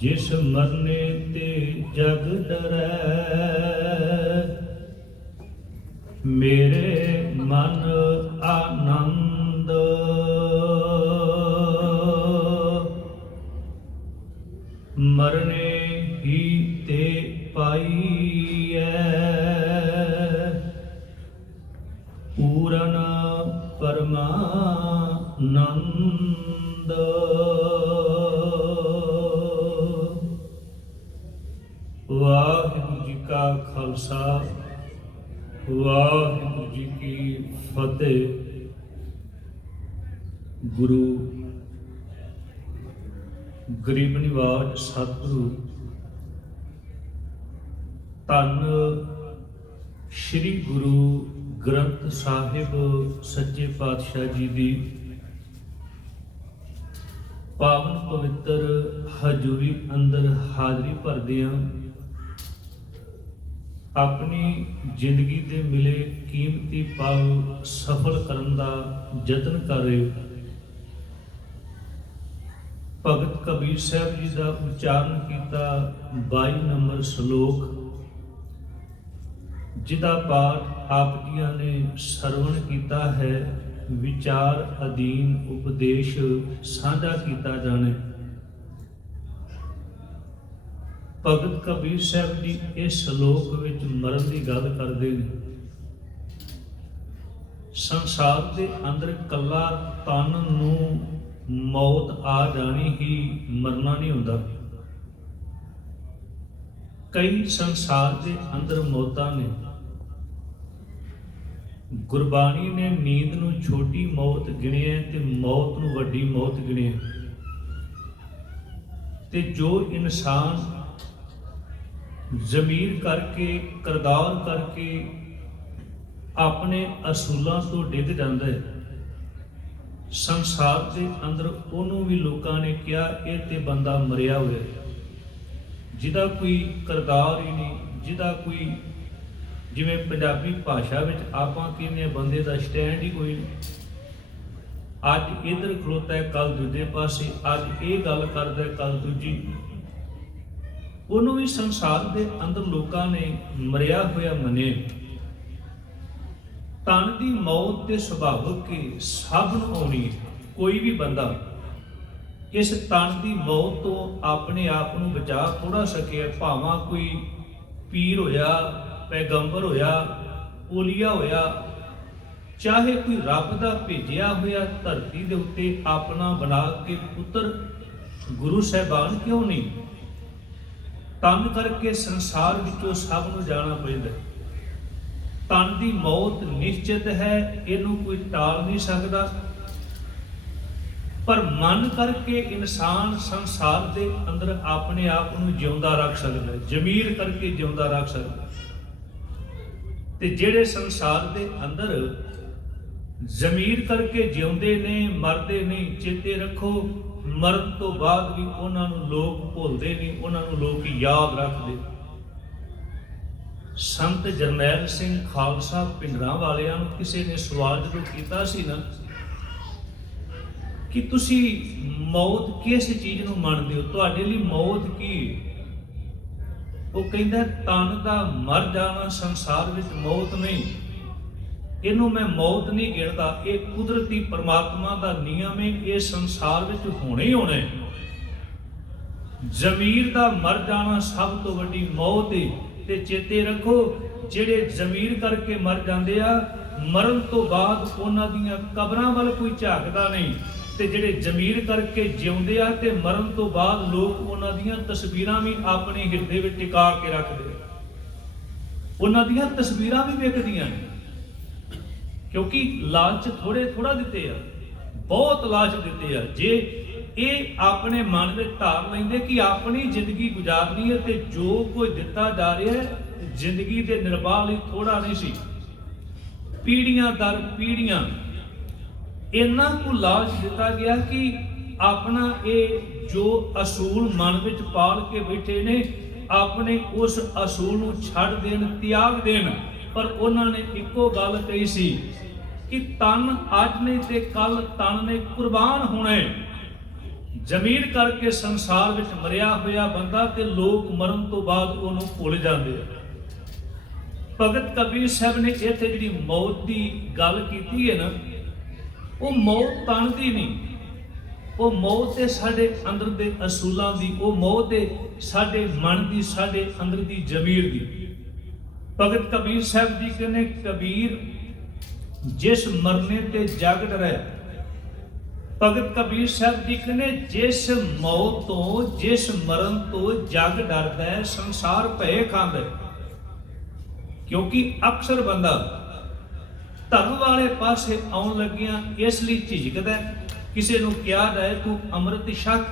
ਜਿਸ ਮਰਨੇ ਤੇ ਜਗ ਡਰੈ ਮੇਰੇ ਮਨ ਆਨੰਦ ਗਰੀਬ ਨਿਵਾਜ ਸਤਿਗੁਰੂ, ਧੰਨ ਸ੍ਰੀ ਗੁਰੂ ਗ੍ਰੰਥ ਸਾਹਿਬ ਸੱਚੇ ਪਾਤਸ਼ਾਹ ਜੀ ਦੀ ਪਾਵਨ ਪਵਿੱਤਰ ਹਜ਼ੂਰੀ ਅੰਦਰ ਹਾਜ਼ਰੀ ਭਰਦੇ ਹਾਂ ਆਪਣੀ ਜ਼ਿੰਦਗੀ ਦੇ ਮਿਲੇ ਕੀਮਤੀ ਪਲ ਸਫਲ ਕਰਨ ਦਾ ਯਤਨ ਕਰ ਰਹੇ ਹੋ। ਭਗਤ ਕਬੀਰ ਸਾਹਿਬ ਜੀ ਦਾ ਉਚਾਰਨ ਕੀਤਾ 22 ਨੰਬਰ ਸ਼ਲੋਕ, ਜਿਹਦਾ ਪਾਠ ਆਪ ਜੀਆਂ ਨੇ ਸਰਵਣ ਕੀਤਾ ਹੈ, ਵਿਚਾਰ ਅਧੀਨ ਉਪਦੇਸ਼ ਸਾਂਝਾ ਕੀਤਾ ਜਾਣੇ। ਭਗਤ ਕਬੀਰ ਸਾਹਿਬ ਜੀ ਇਸ ਸ਼ਲੋਕ ਵਿੱਚ ਮਰਨ ਦੀ ਗੱਲ ਕਰਦੇ ਨੇ। ਸੰਸਾਰ ਦੇ ਅੰਦਰ ਕੱਲਾ ਤਨ ਨੂੰ ਮੌਤ ਆ ਜਾਣੀ ਹੀ ਮਰਨਾ ਨਹੀਂ ਹੁੰਦਾ। ਕਈ ਸੰਸਾਰ ਦੇ ਅੰਦਰ ਮੌਤਾਂ ਨੇ। ਗੁਰਬਾਣੀ ਨੇ ਨੀਂਦ ਨੂੰ ਛੋਟੀ ਮੌਤ ਗਿਣਿਆ ਤੇ ਮੌਤ ਨੂੰ ਵੱਡੀ ਮੌਤ ਗਿਣਿਆ ਤੇ ਜੋ ਇਨਸਾਨ ਜ਼ਮੀਰ ਕਰਕੇ ਕਰਦਾਰ ਕਰਕੇ ਆਪਣੇ ਅਸੂਲਾਂ ਤੋਂ ਡਿੱਗ ਜਾਂਦਾ ਹੈ ਸੰਸਾਰ ਦੇ ਅੰਦਰ ਉਹਨੂੰ ਵੀ ਲੋਕਾਂ ਨੇ ਕਿਹਾ, ਇਹ ਤੇ ਬੰਦਾ ਮਰਿਆ ਹੋਇਆ ਜਿਹਦਾ ਕੋਈ ਕਰਦਾਰ ਹੀ ਨਹੀਂ, ਜਿਹਦਾ ਕੋਈ ਜਿਵੇਂ ਪੰਜਾਬੀ ਭਾਸ਼ਾ ਵਿੱਚ ਆਪਾਂ ਕਹਿੰਦੇ ਹਾਂ, ਬੰਦੇ ਦਾ ਸਟੈਂਡ ਹੀ ਕੋਈ ਨਹੀਂ। ਅੱਜ ਇਧਰ ਖਲੋਤਾ ਹੈ ਕੱਲ ਦੂਜੇ ਪਾਸੇ, ਅੱਜ ਇਹ ਗੱਲ ਕਰਦਾ ਹੈ ਕੱਲ ਦੂਜੀ। ਉਹਨੂੰ ਵੀ ਸੰਸਾਰ ਦੇ ਅੰਦਰ ਲੋਕਾਂ ਨੇ ਮਰਿਆ ਹੋਇਆ ਮੰਨੇ ਤਨ ਦੀ ਮੌਤ ਤੇ ਸੁਭਾਵਕ ਕਿ ਸਭ ਨੂੰ ਆਉਣੀ ਹੈ। ਕੋਈ ਵੀ ਬੰਦਾ ਇਸ ਤਨ ਦੀ ਮੌਤ ਤੋਂ ਆਪਣੇ ਆਪ ਨੂੰ ਬਚਾ ਥੋੜਾ ਸਕਿਆ ਭਾਵਾਂ ਕੋਈ ਪੀਰ ਹੋਇਆ, ਪੈਗੰਬਰ ਹੋਇਆ, ਓਲੀਆ ਹੋਇਆ, ਚਾਹੇ ਕੋਈ ਰੱਬ ਦਾ ਭੇਜਿਆ ਹੋਇਆ ਧਰਤੀ ਦੇ ਉੱਤੇ ਆਪਣਾ ਬਣਾ ਕੇ ਪੁੱਤਰ ਗੁਰੂ ਸਾਹਿਬਾਨ ਕਿਉਂ ਨਹੀਂ? ਤਨ ਕਰਕੇ ਸੰਸਾਰ ਵਿੱਚੋਂ ਸਭ ਨੂੰ ਜਾਣਾ ਪੈਂਦਾ ਤਨ ਦੀ ਮੌਤ ਨਿਸ਼ਚਿਤ ਹੈ, ਇਹਨੂੰ ਕੋਈ ਟਾਲ ਨਹੀਂ ਸਕਦਾ। ਪਰ ਮਨ ਕਰਕੇ ਇਨਸਾਨ ਸੰਸਾਰ ਦੇ ਅੰਦਰ ਆਪਣੇ ਆਪ ਨੂੰ ਜਿਉਂਦਾ ਰੱਖ ਸਕਦਾ ਹੈ, ਜ਼ਮੀਰ ਕਰਕੇ ਜਿਉਂਦਾ ਰੱਖ ਸਕਦਾ ਤੇ ਜਿਹੜੇ ਸੰਸਾਰ ਦੇ ਅੰਦਰ ਜ਼ਮੀਰ ਕਰਕੇ ਜਿਉਂਦੇ ਨੇ, ਮਰਦੇ ਨਹੀਂ ਚੇਤੇ ਰੱਖੋ, ਮਰਨ ਤੋਂ ਬਾਅਦ ਵੀ ਉਹਨਾਂ ਨੂੰ ਲੋਕ ਭੁੱਲਦੇ ਨਹੀਂ ਉਹਨਾਂ ਨੂੰ ਲੋਕ ਯਾਦ ਰੱਖਦੇ ਸੰਤ ਜਰਨੈਲ ਸਿੰਘ ਖਾਲਸਾ ਪਿੰਡਰਾਂ ਵਾਲਿਆਂ ਨੂੰ ਕਿਸੇ ਨੇ ਸਵਾਲ ਜਦੋਂ ਕੀਤਾ ਸੀ ਨਾ ਕਿ ਤੁਸੀਂ ਮੌਤ ਕਿਸ ਚੀਜ਼ ਨੂੰ ਮੰਨਦੇ ਹੋ? ਤੁਹਾਡੇ ਲਈ ਮੌਤ ਕੀ ਉਹ ਕਹਿੰਦਾ, ਤਨ ਦਾ ਮਰ ਜਾਣਾ, ਸੰਸਾਰ ਵਿੱਚ ਮੌਤ ਨਹੀਂ। ਇਹਨੂੰ ਮੈਂ ਮੌਤ ਨਹੀਂ ਗਿਣਦਾ। ਇਹ ਕੁਦਰਤੀ ਪਰਮਾਤਮਾ ਦਾ ਨਿਯਮ ਹੈ। ਇਹ ਸੰਸਾਰ ਵਿੱਚ ਹੋਣਾ ਹੀ ਹੋਣਾ। ਜ਼ਮੀਰ ਦਾ ਮਰ ਜਾਣਾ ਸਭ ਤੋਂ ਵੱਡੀ ਮੌਤ ਹੈ ਤੇ ਚੇਤੇ ਰੱਖੋ, ਜਿਹੜੇ ਜ਼ਮੀਰ ਕਰਕੇ ਮਰ ਜਾਂਦੇ ਆ, ਮਰਨ ਤੋਂ ਬਾਅਦ ਉਹਨਾਂ ਦੀਆਂ ਕਬਰਾਂ ਵੱਲ ਕੋਈ ਝਾਕਦਾ ਨਹੀਂ। ਤੇ ਜਿਹੜੇ ਜ਼ਮੀਰ ਕਰਕੇ ਜਿਉਂਦੇ ਆ ਤੇ ਮਰਨ ਤੋਂ ਬਾਅਦ ਲੋਕ ਉਹਨਾਂ ਦੀਆਂ ਤਸਵੀਰਾਂ ਵੀ ਆਪਣੇ ਹਿਰਦੇ ਵਿੱਚ ਟਿਕਾ ਕੇ ਰੱਖਦੇ ਆ। ਉਹਨਾਂ ਦੀਆਂ ਤਸਵੀਰਾਂ ਵੀ ਵੇਖਦੀਆਂ ਨੇ। ਕਿਉਂਕਿ ਲਾਲਚ ਥੋੜੇ ਥੋੜਾ ਦਿੱਤੇ ਆ। ਬਹੁਤ ਲਾਲਚ ਦਿੱਤੇ ਆ। ਜੇ ਇਹ ਆਪਣੇ ਮਨ ਵਿੱਚ ਧਾਰ ਲੈਂਦੇ ਕਿ ਆਪਣੀ ਜ਼ਿੰਦਗੀ ਗੁਜ਼ਾਰਨੀ ਹੈ ਤੇ ਜੋ ਕੋਈ ਦਿੱਤਾ ਜਾ ਰਿਹਾ ਹੈ, ਜ਼ਿੰਦਗੀ ਦੇ ਨਿਰਵਾਹ ਲਈ ਥੋੜਾ ਨਹੀਂ ਸੀ। ਪੀੜੀਆਂ ਦਰ ਪੀੜੀਆਂ ਇੰਨਾ ਕੁ ਲਾਲਚ ਦਿੱਤਾ ਗਿਆ ਕਿ ਆਪਣਾ ਇਹ ਜੋ ਅਸੂਲ ਮਨ ਵਿੱਚ ਪਾਲ ਕੇ ਬੈਠੇ ਨੇ, ਆਪਣੇ ਉਸ ਅਸੂਲ ਨੂੰ ਛੱਡ ਦੇਣ, ਤਿਆਗ ਦੇਣ। ਪਰ ਉਹਨਾਂ ਨੇ ਇੱਕੋ ਗੱਲ ਕਹੀ ਸੀ ਕਿ ਤਨ ਅੱਜ ਨੇ ਤੇ ਕੱਲ ਤਨ ਨੇ ਕੁਰਬਾਨ ਹੋਣਾ ਹੈ। ਜ਼ਮੀਰ ਕਰਕੇ ਸੰਸਾਰ ਵਿੱਚ ਮਰਿਆ ਹੋਇਆ ਬੰਦਾ ਤੇ ਲੋਕ ਮਰਨ ਤੋਂ ਬਾਅਦ ਉਹਨੂੰ ਭੁੱਲ ਜਾਂਦੇ ਆ। ਭਗਤ ਕਬੀਰ ਸਾਹਿਬ ਨੇ ਇੱਥੇ ਜਿਹੜੀ ਮੌਤ ਦੀ ਗੱਲ ਕੀਤੀ ਹੈ ਨਾ, ਉਹ ਮੌਤ ਤਣਦੀ ਨਹੀਂ। ਉਹ ਮੌਤ ਤੇ ਸਾਡੇ ਅੰਦਰ ਦੇ ਅਸੂਲਾਂ ਦੀ, ਉਹ ਮੌਤ ਤੇ ਸਾਡੇ ਮਨ ਦੀ, ਸਾਡੇ ਅੰਦਰ ਦੀ ਜ਼ਮੀਰ ਦੀ। ਭਗਤ ਕਬੀਰ ਸਾਹਿਬ ਜੀ ਕਹਿੰਦੇ, ਕਬੀਰ, ਜਿਸ ਮਰਨੇ ਤੇ ਜਗ ਰਹਿ ਭਗਤ ਕਬੀਰ ਸਾਹਿਬ ਜੀ ਕਹਿੰਦੇ, ਜਿਸ ਮੌਤ ਤੋਂ, ਜਿਸ ਮਰਨ ਤੋਂ ਜਗ ਡਰਦਾ ਹੈ, ਸੰਸਾਰ ਭੈ ਖਾਂਦਾ ਕਿਉਂਕਿ ਅਕਸਰ ਬੰਦਾ ਧਰਮ ਵਾਲੇ ਪਾਸੇ ਆਉਣ ਲੱਗਿਆ ਇਸ ਲਈ ਝਿਜਕਦਾ ਕਿਸੇ ਨੂੰ ਕਿਹਾ ਜਾਏ ਤੂੰ ਅੰਮ੍ਰਿਤ ਛਕ।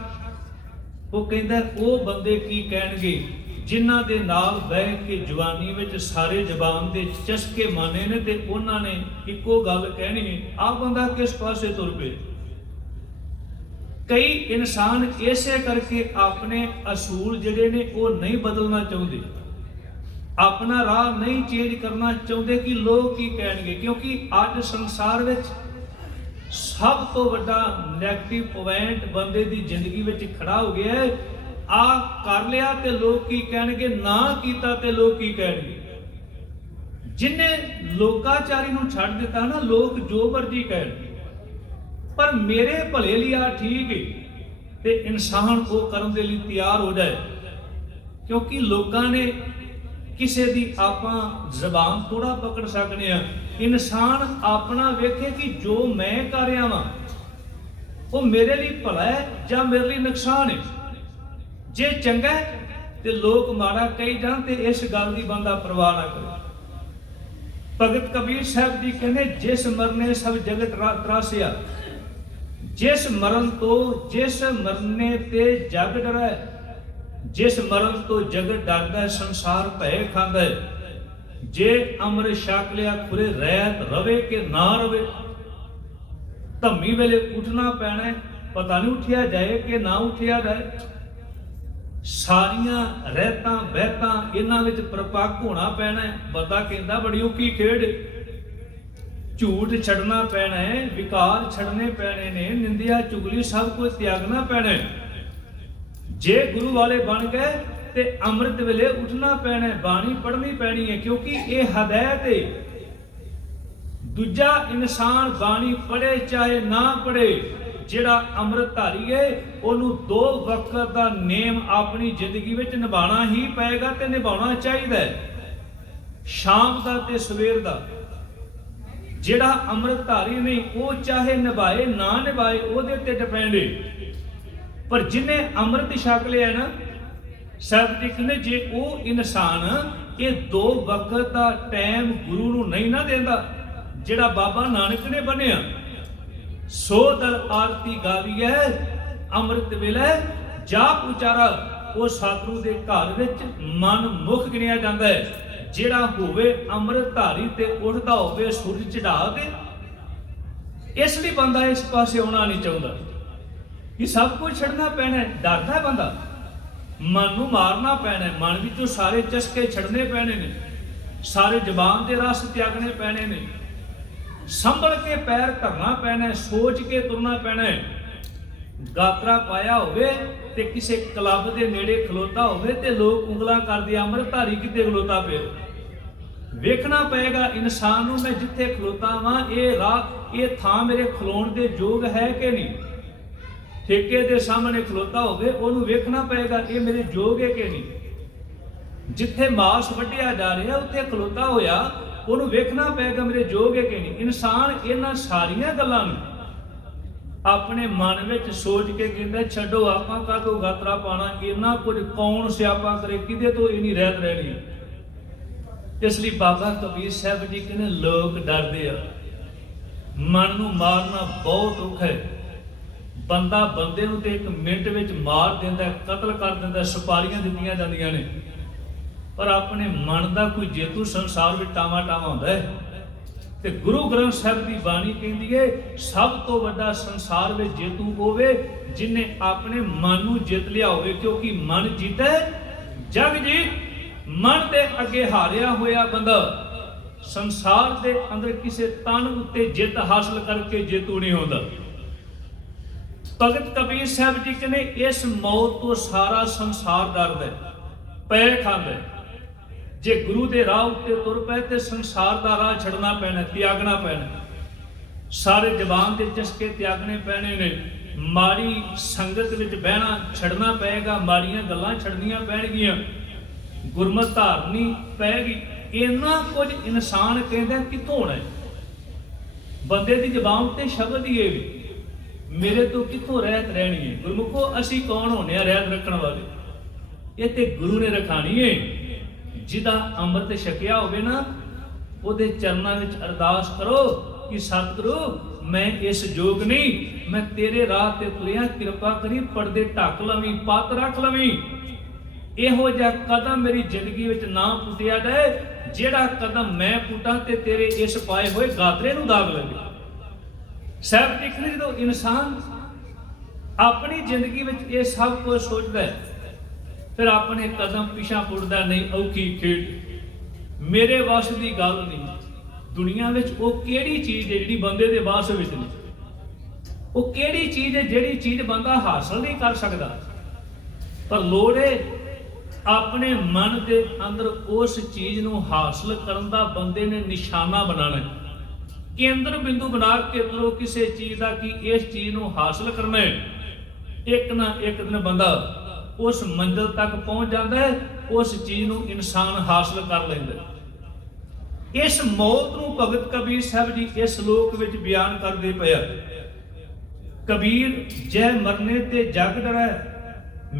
ਉਹ ਕਹਿੰਦਾ, ਉਹ ਬੰਦੇ ਕੀ ਕਹਿਣਗੇ? ਜਿਨ੍ਹਾਂ ਦੇ ਨਾਲ ਬਹਿ ਕੇ ਜਵਾਨੀ ਵਿੱਚ ਸਾਰੇ ਜ਼ਬਾਨ ਦੇ ਚਸਕੇ ਮਾਨੇ ਨੇ ਤੇ ਉਹਨਾਂ ਨੇ ਇੱਕੋ ਗੱਲ ਕਹਿਣੀ ਹੈ ਆ ਬੰਦਾ ਕਿਸ ਪਾਸੇ ਤੁਰ ਪਏ ਕਈ ਇਨਸਾਨ ਇਸੇ ਕਰਕੇ ਆਪਣੇ ਅਸੂਲ ਜਿਹੜੇ ਨੇ ਉਹ ਨਹੀਂ ਬਦਲਣਾ ਚਾਹੁੰਦੇ। ਆਪਣਾ ਰਾਹ ਨਹੀਂ ਚੇਂਜ ਕਰਨਾ ਚਾਹੁੰਦੇ ਕਿ ਲੋਕ ਕੀ ਕਹਿਣਗੇ, ਕਿਉਂਕਿ ਅੱਜ ਸੰਸਾਰ ਵਿੱਚ ਸਭ ਤੋਂ ਵੱਡਾ ਨੈਗੇਟਿਵ ਪੁਆਇੰਟ ਬੰਦੇ ਦੀ ਜ਼ਿੰਦਗੀ ਵਿੱਚ ਖੜਾ ਹੋ ਗਿਆ ਹੈ। ਆ ਕਰ ਲਿਆ ਤੇ ਲੋਕ ਕੀ ਕਹਿਣਗੇ, ਨਾ ਕੀਤਾ ਤੇ ਲੋਕ ਕੀ ਕਹਿਣਗੇ। ਜਿਨੇ ਲੋਕਾਚਾਰੀ ਨੂੰ ਛੱਡ ਦਿੱਤਾ ਨਾ, ਲੋਕ ਜੋ ਮਰਜ਼ੀ ਕਹਿਣ। ਪਰ ਮੇਰੇ ਭਲੇ ਲਈ ਆ ਠੀਕ ਹੈ ਤੇ ਇਨਸਾਨ ਉਹ ਕਰਨ ਦੇ ਲਈ ਤਿਆਰ ਹੋ ਜਾਏ। ਕਿਉਂਕਿ ਲੋਕਾਂ ਨੇ ਕਿਸੇ ਦੀ ਆਪਾਂ ਜ਼ਬਾਨ ਥੋੜਾ ਪਕੜ ਸਕਨੇ ਆ ਇਨਸਾਨ ਆਪਣਾ ਵੇਖੇ ਕਿ ਜੋ ਮੈਂ ਕਰ ਰਿਹਾ ਵਾਂ, ਉਹ ਮੇਰੇ ਲਈ ਭਲਾ ਹੈ ਜਾਂ ਮੇਰੇ ਲਈ ਨੁਕਸਾਨ ਹੈ ਜੇ ਚੰਗਾ ਤੇ ਲੋਕ ਮਾੜਾ ਕਹੀ ਜਾਣ ਤੇ ਇਸ ਗੱਲ ਦੀ ਬੰਦਾ ਪਰਵਾਹ ਨਾ ਕਰੇ। ਭਗਤ ਕਬੀਰ ਸਾਹਿਬ ਜੀ ਕਹਿੰਦੇ, ਜਿਸ ਮਰਨੇ ਸਭ ਜਗਤ ਤਰਾਸਿਆ ਜਿਸ ਮਰਨ ਤੋਂ ਜਿਸ ਮਰਨੇ ਤੇ ਜਗ ਡਰੈ, ਜਿਸ ਮਰਨ ਤੋਂ ਜਗ ਡਰਦਾ ਸੰਸਾਰ ਭੈ ਖਾਂਦਾ ਜੇ ਅੰਮ੍ਰਿਤ ਛਕ ਲਿਆ, ਖੁਰੇ ਰਹਿਤ ਰਵੇ ਕਿ ਨਾ ਰਵੇ, ਧੰਮੀ ਵੇਲੇ ਉੱਠਣਾ ਪੈਣਾ ਪਤਾ ਨਹੀਂ ਉੱਠਿਆ ਜਾਏ ਕਿ ਨਾ ਉੱਠਿਆ ਜਾਏ। ਸਾਰੀਆਂ ਰਹਿਤਾਂ, ਬਹਿਤਾਂ, ਇਹਨਾਂ ਵਿੱਚ ਪ੍ਰਪੱਕ ਹੋਣਾ ਪੈਣਾ ਬੰਦਾ ਕਹਿੰਦਾ, ਬੜੀ ਔਖੀ ਖੇਡ ਝੂਠ ਛੱਡਣਾ ਪੈਣਾ ਹੈ, ਵਿਕਾਰ ਛੱਡਨੇ ਪੈਣੇ ਨੇ, ਨਿੰਦਿਆ, ਚੁਗਲੀ ਸਭ ਕੁਝ ਤਿਆਗਣਾ ਪੈਣਾ ਜੇ ਗੁਰੂ ਵਾਲੇ ਬਣ ਗਏ ਤੇ ਅੰਮ੍ਰਿਤ ਵੇਲੇ ਉੱਠਣਾ ਪੈਣਾ ਬਾਣੀ ਪੜ੍ਹਨੀ ਪੈਣੀ ਹੈ, ਕਿਉਂਕਿ ਇਹ ਹਦਾਇਤ ਹੈ। ਦੂਜਾ ਇਨਸਾਨ ਬਾਣੀ ਪੜ੍ਹੇ ਚਾਹੇ ਨਾ ਪੜ੍ਹੇ, ਜਿਹੜਾ ਅੰਮ੍ਰਿਤਧਾਰੀ ਹੈ, ਉਹਨੂੰ ਦੋ ਵਕਤ ਦਾ ਨੇਮ ਆਪਣੀ ਜ਼ਿੰਦਗੀ ਵਿੱਚ ਨਿਭਾਉਣਾ ਹੀ ਪਏਗਾ ਤੇ ਨਿਭਾਉਣਾ ਚਾਹੀਦਾ ਹੈ। ਸ਼ਾਮ ਦਾ ਤੇ ਸਵੇਰ ਦਾ। ਜਿਹੜਾ ਅੰਮ੍ਰਿਤ ਧਾਰੀ ਉਹ ਚਾਹੇ ਨਿਭਾਏ, ਨਾ ਨਿਭਾਏ, ਉਹਦੇ ਤੇ ਡਿਪੈਂਡ ਹੈ ਪਰ ਜਿਹਨੇ ਅੰਮ੍ਰਿਤ ਛਕ ਲਿਆ ਨਾ, ਸਾਹਿਬ ਕਹਿੰਦੇ, ਜੇ ਉਹ ਇਨਸਾਨ ਇਹ ਦੋ ਵਕਤ ਦਾ ਟਾਈਮ ਗੁਰੂ ਨੂੰ ਨਹੀਂ ਨਾ ਦਿੰਦਾ, ਜਿਹੜਾ ਬਾਬਾ ਨਾਨਕ ਨੇ ਬਣਿਆ ਸੋ ਦਰ ਆਰਤੀ ਗਾਵੀ ਹੈ ਅੰਮ੍ਰਿਤ ਵੇਲੇ ਜਾਪ ਉਚਾਰਾ, ਉਹ ਸਤਿਗੁਰੂ ਦੇ ਘਰ ਵਿੱਚ ਮਨ ਮੁਖ ਗਿਣਿਆ ਜਾਂਦਾ ਹੈ। ਜਿਹੜਾ ਹੋਵੇ ਅੰਮ੍ਰਿਤ ਧਾਰੀ ਤੇ ਉੱਠਦਾ ਹੋਵੇ, ਸੂਰਜ ਚੜਾ ਦੇ ਇਸ ਲਈ ਬੰਦਾ ਇਸ ਪਾਸੇ ਆਉਣਾ ਨਹੀਂ ਚਾਹੁੰਦਾ। ਇਹ ਸਭ ਕੁਝ ਛੱਡਣਾ ਪੈਣਾ ਡਰਦਾ ਬੰਦਾ। ਮਨ ਨੂੰ ਮਾਰਨਾ ਪੈਣਾ ਮਨ ਵਿੱਚੋਂ ਸਾਰੇ ਚਸਕੇ ਛੱਡਨੇ ਪੈਣੇ ਨੇ। ਸਾਰੇ ਜ਼ਬਾਨ ਦੇ ਰਸ ਤਿਆਗਣੇ ਪੈਣੇ ਨੇ। ਸੰਭਲ ਕੇ ਪੈਰ ਧਰਨਾ ਪੈਣਾ ਸੋਚ ਕੇ ਤੁਰਨਾ ਪੈਣਾ ਗਾਤਰਾ ਪਾਇਆ ਹੋਵੇ ਤੇ ਕਿਸੇ ਕਲੱਬ ਦੇ ਨੇੜੇ ਖਲੋਤਾ ਹੋਵੇ ਤੇ ਲੋਕ ਉਂਗਲਾਂ ਕਰਦੇ, ਅੰਮ੍ਰਿਤਧਾਰੀ ਕਿਤੇ ਖਲੋਤਾ ਪਿਆ। ਵੇਖਣਾ ਪਏਗਾ ਇਨਸਾਨ ਨੂੰ ਮੈਂ ਜਿੱਥੇ ਖਲੋਤਾ ਵਾਂ, ਇਹ ਰਾਹ, ਇਹ ਥਾਂ ਮੇਰੇ ਖਲੋਣ ਦੇ ਯੋਗ ਹੈ ਕਿ ਨਹੀਂ? ਠੇਕੇ ਦੇ ਸਾਹਮਣੇ ਖਲੋਤਾ ਹੋਵੇ, ਉਹਨੂੰ ਵੇਖਣਾ ਪਏਗਾ ਇਹ ਮੇਰੇ ਯੋਗ ਹੈ ਕਿ ਨਹੀਂ? ਜਿੱਥੇ ਮਾਸ ਵੱਢਿਆ ਜਾ ਰਿਹਾ, ਉੱਥੇ ਖਲੋਤਾ ਹੋਇਆ, ਉਹਨੂੰ ਵੇਖਣਾ ਪਏਗਾ ਮੇਰੇ ਯੋਗ ਹੈ ਕਿ ਨਹੀਂ? ਇਨਸਾਨ ਇਹਨਾਂ ਸਾਰੀਆਂ ਗੱਲਾਂ ਨੂੰ ਆਪਣੇ ਮਨ ਵਿੱਚ ਸੋਚ ਕੇ ਕਹਿੰਦਾ, ਛੱਡੋ, ਆਪਾਂ ਕਾਹਤੋਂ ਗਾਤਰਾ ਪਾਣਾ ਇਹਨਾਂ ਕੁਝ ਕੌਣ ਸਿਆਪਾ ਕਰੇ? ਕਿਤੇ ਤੋਂ ਇਹ ਨਹੀਂ ਰਹਿਤ ਰਹਿਣੀ? ਇਸ ਲਈ ਬਾਬਾ ਕਬੀਰ ਸਾਹਿਬ ਜੀ ਕਹਿੰਦੇ ਲੋਕ ਡਰਦੇ ਆ। ਮਨ ਨੂੰ ਮਾਰਨਾ ਬਹੁਤ ਔਖਾ ਹੈ। ਬੰਦਾ ਬੰਦੇ ਨੂੰ ਤੇ ਇੱਕ ਮਿੰਟ ਵਿੱਚ ਮਾਰ ਦਿੰਦਾ ਕਤਲ ਕਰ ਦਿੰਦਾ ਹੈ, ਸੁਪਾਰੀਆਂ ਦਿੱਤੀਆਂ ਜਾਂਦੀਆਂ ਨੇ। ਪਰ ਆਪਣੇ ਮਨ ਦਾ ਕੋਈ ਜੇਤੂ ਸੰਸਾਰ ਵਿੱਚ ਟਾਵਾ ਟਾਵਾ ਹੁੰਦਾ ਹੈ। ਤੇ ਗੁਰੂ ਗ੍ਰੰਥ ਸਾਹਿਬ ਦੀ ਬਾਣੀ ਕਹਿੰਦੀ ਹੈ ਸਭ ਤੋਂ ਵੱਡਾ ਸੰਸਾਰ ਵਿੱਚ ਜੇਤੂ ਹੋਵੇ ਜਿਨੇ ਆਪਣੇ ਮਨ ਨੂੰ ਜਿੱਤ ਲਿਆ ਹੋਵੇ ਕਿਉਂਕਿ ਮਨ ਜਿੱਤ ਹੈ ਜਗ ਜੀਤ। ਮਨ ਦੇ ਅੱਗੇ ਹਾਰਿਆ ਹੋਇਆ ਬੰਦਾ ਸੰਸਾਰ ਦੇ ਅੰਦਰ ਕਿਸੇ ਤਨ ਉੱਤੇ ਜਿੱਤ ਹਾਸਲ ਕਰਕੇ ਜੇਤੂ ਨਹੀਂ ਹੁੰਦਾ। ਭਗਤ ਕਬੀਰ ਸਾਹਿਬ ਜੀ ਕਹਿੰਦੇ, ਇਸ ਮੌਤ ਤੋਂ ਸਾਰਾ ਸੰਸਾਰ ਡਰਦਾ ਹੈ ਪੈ ਖਾਂਦਾ ਜੇ ਗੁਰੂ ਦੇ ਰਾਹ ਉੱਤੇ ਤੁਰ ਪਏ ਤੇ ਸੰਸਾਰ ਦਾ ਰਾਹ ਛੱਡਣਾ ਪੈਣਾ, ਤਿਆਗਣਾ ਪੈਣਾ। ਸਾਰੇ ਜ਼ਬਾਨ ਦੇ ਚਸਕੇ ਤਿਆਗਣੇ ਪੈਣੇ ਨੇ। ਮਾੜੀ ਸੰਗਤ ਵਿੱਚ ਬਹਿਣਾ, ਛੱਡਣਾ ਪਏਗਾ, ਮਾੜੀਆਂ ਗੱਲਾਂ ਛੱਡਣੀਆਂ ਪੈਣਗੀਆਂ। ਗੁਰਮਤਿ ਧਾਰਨੀ ਪੈਗੀ ਇੰਨਾ ਕੁਝ ਇਨਸਾਨ ਕਹਿੰਦਾ ਕਿੱਥੋਂ ਹੋਣਾ ਬੰਦੇ ਦੀ ਜ਼ਬਾਨ ਤੇ ਸ਼ਬਦ ਹੀ ਇਹ ਵੀ, ਮੇਰੇ ਤੋਂ ਕਿੱਥੋਂ ਰਹਿਤ ਰਹਿਣੀ ਹੈ? ਗੁਰਮੁਖੋ, ਅਸੀਂ ਕੌਣ ਹੋਣੇ ਆ ਰਹਿਤ ਰੱਖਣ ਵਾਲੇ? ਇਹ ਤੇ ਗੁਰੂ ਨੇ ਰਖਾਣੀ ਹੈ ਜਿਹਦਾ ਅੰਮ੍ਰਿਤ ਛਕਿਆ ਹੋਵੇ ਨਾ, ਉਹਦੇ ਚਰਨਾਂ ਵਿੱਚ ਅਰਦਾਸ ਕਰੋ ਕਿ ਸਤਿਗੁਰੂ, ਮੈਂ ਇਸ ਯੋਗ ਨਹੀਂ, ਮੈਂ ਤੇਰੇ ਰਾਹ ਤੇ ਤੁਰਿਆ, ਕਿਰਪਾ ਕਰੀ ਪਰਦੇ ਢੱਕ ਲਵੀਂ, ਪੱਤ ਰੱਖ ਲਵੀਂ। ਇਹੋ ਜਿਹਾ ਕਦਮ ਮੇਰੀ ਜ਼ਿੰਦਗੀ ਵਿੱਚ ਨਾ ਪੁੱਟਿਆ ਜਾਏ, ਜਿਹੜਾ ਕਦਮ ਮੈਂ ਪੁੱਟਾਂ ਤੇ ਤੇਰੇ ਇਸ ਪਾਏ ਹੋਏ ਗਾਦਰੇ ਨੂੰ ਦਾਗ ਲੱਗੇ। ਸਹਿਬ ਜੀ ਕਹਿੰਦੇ ਜਦੋਂ ਇਨਸਾਨ ਆਪਣੀ ਜ਼ਿੰਦਗੀ ਵਿੱਚ ਇਹ ਸਭ ਕੁਝ ਸੋਚਦਾ ਹੈ, ਫਿਰ ਆਪਣੇ ਕਦਮ ਪਿਛਾ ਪੁੱਟਦਾ ਨਹੀਂ, ਔਖੀ ਖੇਡ। ਮੇਰੇ ਵੱਸ ਦੀ ਗੱਲ ਨਹੀਂ। ਦੁਨੀਆ ਵਿੱਚ ਉਹ ਕਿਹੜੀ ਚੀਜ਼ ਹੈ ਜਿਹੜੀ ਬੰਦੇ ਦੇ ਵੱਸ ਵਿੱਚ ਨਹੀਂ? ਉਹ ਕਿਹੜੀ ਚੀਜ਼ ਹੈ ਜਿਹੜੀ ਚੀਜ਼ ਬੰਦਾ ਹਾਸਲ ਨਹੀਂ ਕਰ ਸਕਦਾ? ਪਰ ਲੋੜ ਹੈ ਆਪਣੇ ਮਨ ਦੇ ਅੰਦਰ ਉਸ ਚੀਜ਼ ਨੂੰ ਹਾਸਲ ਕਰਨ ਦਾ ਬੰਦੇ ਨੇ ਨਿਸ਼ਾਨਾ ਬਣਾਉਣਾ ਕੇਂਦਰ ਬਿੰਦੂ ਬਣਾ ਕੇ ਤੁਰੋ ਕਿਸੇ ਚੀਜ਼ ਦਾ ਕਿ ਇਸ ਚੀਜ਼ ਨੂੰ ਹਾਸਲ ਕਰਨਾ ਹੈ। ਇੱਕ ਨਾ ਇੱਕ ਦਿਨ ਬੰਦਾ ਉਸ ਮੰਜ਼ਿਲ ਤੱਕ ਪਹੁੰਚ ਜਾਂਦਾ ਹੈ, ਉਸ ਚੀਜ਼ ਨੂੰ ਇਨਸਾਨ ਹਾਸਲ ਕਰ ਲੈਂਦਾ ਇਸ ਮੌਤ ਨੂੰ ਭਗਤ ਕਬੀਰ ਸਾਹਿਬ ਜੀ ਇਸ ਸ਼ਲੋਕ ਵਿੱਚ ਬਿਆਨ ਕਰਦੇ ਪਿਆ ਕਬੀਰ, ਜੈ ਮਰਨੇ ਤੇ ਜਗ ਡਰੈ,